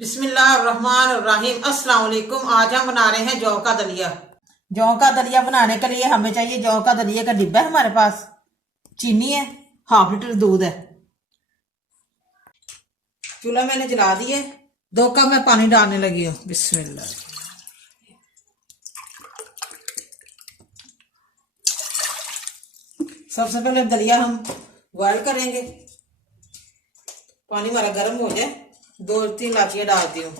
बिस्मिल्लाहिर्रहमानिर्रहीम। अस्सलाम वालेकुम। आज हम बना रहे हैं जौ का दलिया। जौ का दलिया बनाने के लिए हमें चाहिए जौ का दलिया का डिब्बा है हमारे पास, चीनी है, हाफ लीटर दूध है। चूल्हा मैंने जला दिए, 2 कप मैं पानी डालने लगी हूँ। बिस्मिल्लाह। सबसे पहले दलिया हम बॉयल करेंगे। पानी हमारा गर्म हो जाए, 2-3 इलायचियां डालती हूँ।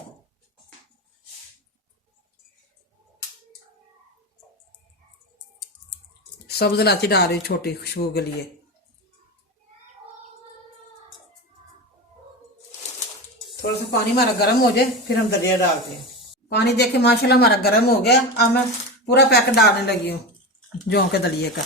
सब्ज इलायची डाल रही हूँ छोटी, खुशबू के लिए। थोड़ा सा पानी हमारा गर्म हो जाए फिर हम दलिया डालते हैं। पानी देखे माशाल्लाह हमारा गर्म हो गया। अब मैं पूरा पैकेट डालने लगी हूँ जौ के दलिए का।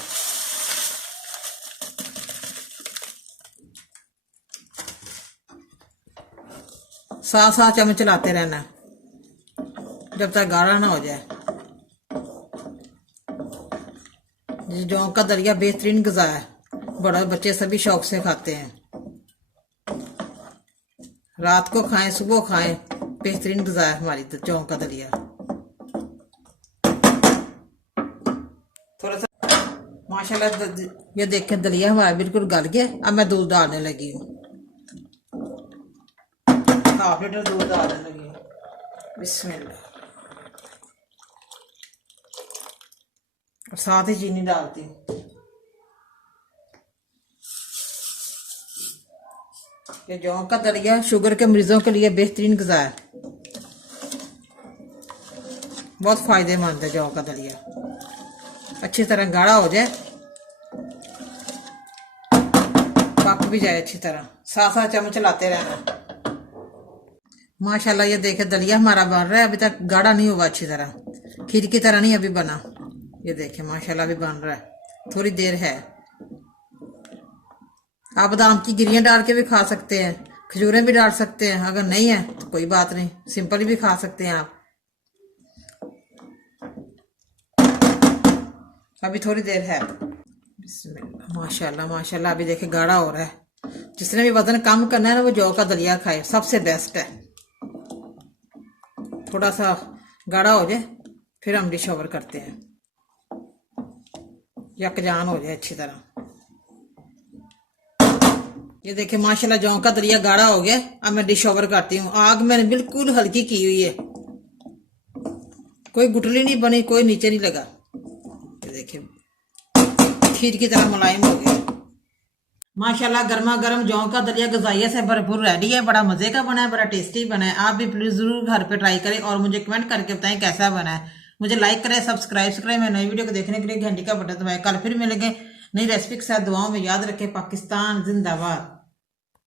साथ साथ चम्मच चलाते रहना जब तक गाढ़ा ना हो जाए। जौ का दलिया बेहतरीन ग़िज़ा है, बड़ा बच्चे सभी शौक से खाते हैं। रात को खाएं, सुबह खाएं, बेहतरीन ग़िज़ा है हमारी जौ का दलिया। थोड़ा सा माशाल्लाह ये देखें दलिया हमारा बिल्कुल गल गया। अब मैं दूध डालने लगी हूँ, हाफ लीटर दूध डालने लगी हूँ। बिस्मिल्लाह। और साथ ही चीनी डालती हूँ। ये जौ का दलिया शुगर के मरीजों के लिए बेहतरीन ग़िज़ा है, बहुत फायदेमंद है जौ का दलिया। अच्छी तरह गाढ़ा हो जाए, पक भी जाए अच्छी तरह, साथ साथ चम्मच चलाते रहना। माशाल्लाह ये देखे दलिया हमारा बन रहा है, अभी तक गाढ़ा नहीं हुआ अच्छी तरह, खीर की तरह नहीं अभी बना। ये देखे माशाल्लाह अभी बन रहा है, थोड़ी देर है। आप बादाम की गिरियां डाल के भी खा सकते हैं, खजूरें भी डाल सकते हैं। अगर नहीं है तो कोई बात नहीं, सिंपल भी खा सकते हैं आप। अभी थोड़ी देर है। बिस्मिल्लाह। माशाल्लाह माशाल्लाह अभी देखे गाढ़ा हो रहा है। जिसने भी वजन कम करना है ना वो जौ का दलिया खाए, सबसे बेस्ट है। थोड़ा सा गाढ़ा हो जाए फिर हम डिश ओवर करते हैं, यकजान हो जाए अच्छी तरह। ये देखिए माशाल्लाह जौ का दलिया गाढ़ा हो गया। अब मैं डिश ओवर करती हूँ। आग मैंने बिल्कुल हल्की की हुई है, कोई गुठली नहीं बनी, कोई नीचे नहीं लगा। ये देखिए खीर की तरह मुलायम हो गया। माशाल्लाह गर्मा गर्म जौ का दलिया ग़िज़ाइयत से भरपूर रेडी है। बड़ा मजे का बना है, बड़ा टेस्टी बना है। आप भी प्लीज जरूर घर पे ट्राई करें और मुझे कमेंट करके बताएं कैसा बना है। मुझे लाइक करें, सब्सक्राइब करें। मैं नई वीडियो को देखने के लिए घंटी का बटन दबाएं। कल फिर मिलेंगे नई रेसिपी के साथ। दुआओं में याद रखें। पाकिस्तान जिंदाबाद।